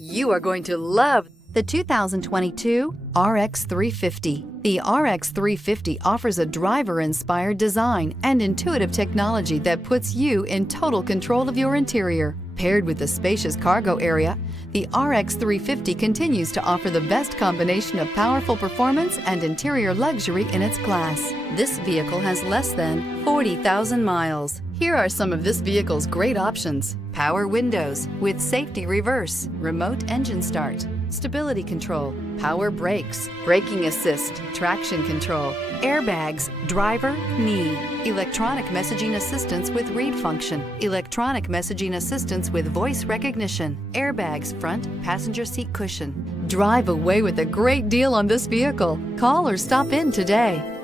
You are going to love the 2022 RX 350. The RX 350 offers a driver-inspired design and intuitive technology that puts you in total control of your interior. Paired with a spacious cargo area, the RX 350 continues to offer the best combination of powerful performance and interior luxury in its class. This vehicle has less than 40,000 miles. Here are some of this vehicle's great options: power windows with safety reverse, remote engine start, stability control, power brakes, braking assist, traction control, airbags, driver, knee, electronic messaging assistance with read function, electronic messaging assistance with voice recognition, airbags front passenger seat cushion. Drive away with a great deal on this vehicle. Call or stop in today.